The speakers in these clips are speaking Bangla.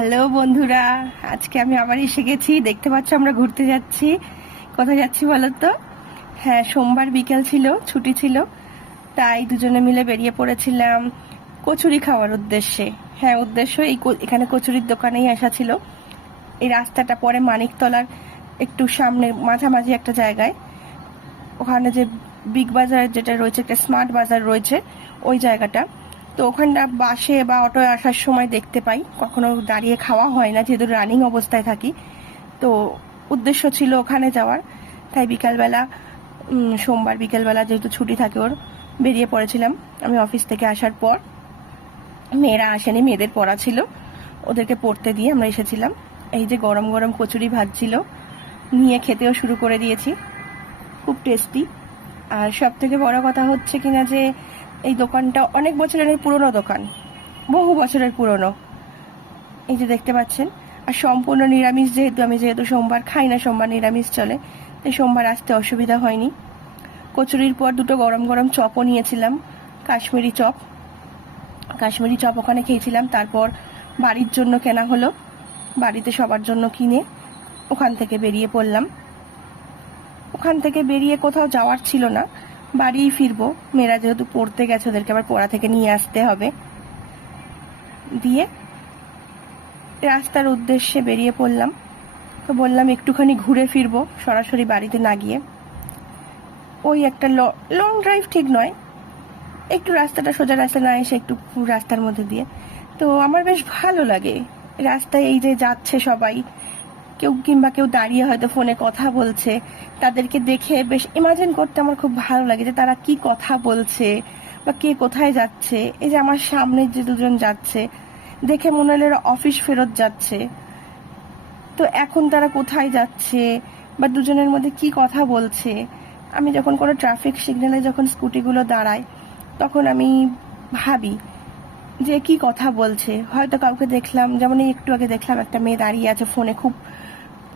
হ্যালো বন্ধুরা, আজকে আমি আবার এসে গেছি। দেখতে পাচ্ছ আমরা ঘুরতে যাচ্ছি। কোথায় যাচ্ছি বলো তো? হ্যাঁ, সোমবার বিকেল ছিল, ছুটি ছিল, তাই দুজনে মিলে বেরিয়ে পড়েছিলাম কচুরি খাওয়ার উদ্দেশ্যে। হ্যাঁ, উদ্দেশ্য এখানে কচুরির দোকানেই আসা ছিল। এই রাস্তাটা পরে মানিকতলার একটু সামনে মাঝামাঝি একটা জায়গায়, ওখানে যে বিগ বাজার যেটা রয়েছে, একটা স্মার্ট বাজার রয়েছে, ওই জায়গাটা। তো ওখানটা বাসে বা অটোয় আসার সময় দেখতে পাই, কখনো দাঁড়িয়ে খাওয়া হয় না যেহেতু রানিং অবস্থায় থাকি। তো উদ্দেশ্য ছিল ওখানে যাওয়ার, তাই বিকালবেলা, সোমবার বিকেলবেলা যেহেতু ছুটি থাকে ওর, বেরিয়ে পড়েছিলাম। আমি অফিস থেকে আসার পর, মেয়েরা আসেনি, মেয়েদের পড়া ছিল, ওদেরকে পড়তে দিয়ে আমরা এসেছিলাম। এই যে গরম গরম কচুরি ভাজছিল, নিয়ে খেতেও শুরু করে দিয়েছি। খুব টেস্টি। আর সব থেকে বড় কথা হচ্ছে কিনা যে এই দোকানটা অনেক বছরের পুরনো দোকান, বহু বছরের পুরনো। এই যে দেখতে পাচ্ছেন। আর সম্পূর্ণ নিরামিষ, যেহেতু সোমবার খাই না, সোমবার নিরামিষ চলে, তাই সোমবার আসতে অসুবিধা হয়নি। কচুরির পর দুটো গরম গরম চপও নিয়েছিলাম, কাশ্মীরি চপ। কাশ্মীরি চপ ওখানে খেয়েছিলাম। তারপর বাড়ির জন্য কেনা হলো, বাড়িতে সবার জন্য কিনে ওখান থেকে বেরিয়ে পড়লাম। ওখান থেকে বেরিয়ে কোথাও যাওয়ার ছিল না, বাড়িই ফিরবো। মেয়েরা যেহেতু পড়তে গেছে, ওদেরকে আবার পড়া থেকে নিয়ে আসতে হবে। দিয়ে রাস্তার উদ্দেশ্যে বেরিয়ে পড়লাম। তো বললাম একটুখানি ঘুরে ফিরবো, সরাসরি বাড়িতে না গিয়ে। ওই একটা লং ড্রাইভ ঠিক নয়, একটু রাস্তাটা সোজা রাস্তা না এসে একটু রাস্তার মধ্যে দিয়ে। তো আমার বেশ ভালো লাগে রাস্তায় এই যে যাচ্ছে সবাই, কেউ দাঁড়িয়ে হয়তো ফোনে কথা বলছে, তাদেরকে দেখে বেশ ইমাজিন করতে আমার খুব ভালো লাগে যে তারা কি কথা বলছে বা কে কোথায় যাচ্ছে। এই যে আমার সামনে যে দুজন যাচ্ছে, দেখে মনে হলো এরা অফিস ফেরত যাচ্ছে। তো এখন তারা কোথায় যাচ্ছে বা দুজনের মধ্যে কি কথা বলছে। আমি যখন কোনো ট্রাফিক সিগন্যালে যখন স্কুটিগুলো দাঁড়ায়, তখন আমি ভাবি যে কি কথা বলছে। হয়তো কাউকে দেখলাম, যেমন এই একটু আগে দেখলাম একটা মেয়ে দাঁড়িয়ে আছে ফোনে, খুব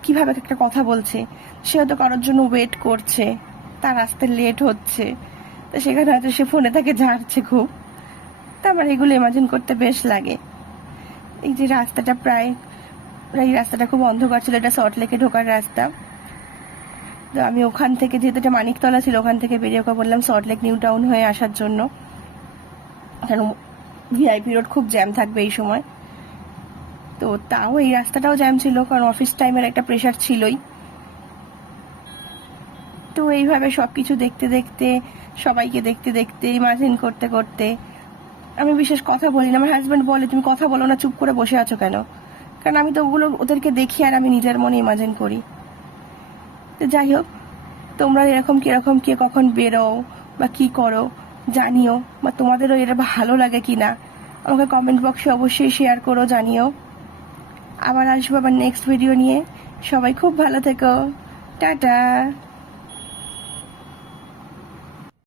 কিভাবে একটা কথা বলছে। সে হয়তো কারোর জন্য ওয়েট করছে, তার আসতে লেট হচ্ছে, তো সেখানে হয়তো সে ফোনে তাকে ঝাড়ছে খুব। তা আমার এগুলো ইমাজিন করতে বেশ লাগে। এই যে রাস্তাটা এই রাস্তাটা খুব অন্ধকার ছিল, এটা সল্টলেকে ঢোকার রাস্তা। তো আমি ওখান থেকে, যেহেতু এটা মানিকতলা ছিল, ওখান থেকে বেরিয়ে ওকে বললাম সল্টলেক নিউ টাউন হয়ে আসার জন্য, কারণ ভিআইপি রোড খুব জ্যাম থাকবে এই সময়। তো তাও এই রাস্তাটাও জ্যাম ছিল, কারণ অফিস টাইমের একটা প্রেশার ছিলই। তো এইভাবে সবকিছু দেখতে দেখতে, সবাইকে দেখতে দেখতে, ইমাজিন করতে করতে, আমি বিশেষ কথা বলি না। আমার হাজব্যান্ড বলে, তুমি কথা বলো না, চুপ করে বসে আছো কেন? কারণ আমি তো ওগুলো ওদেরকে দেখি আর আমি নিজের মনে ইমাজিন করি। তো যাই হোক, তোমরা এরকম কিরকম কে কখন বেরো বা কি করো জানিও, বা তোমাদেরও এটা ভালো লাগে কিনা আমাকে কমেন্ট বক্সে অবশ্যই শেয়ার করো, জানিও। আবার আসবো আবার নেক্সট ভিডিও নিয়ে। সবাই খুব ভালো থেকো। টাটা।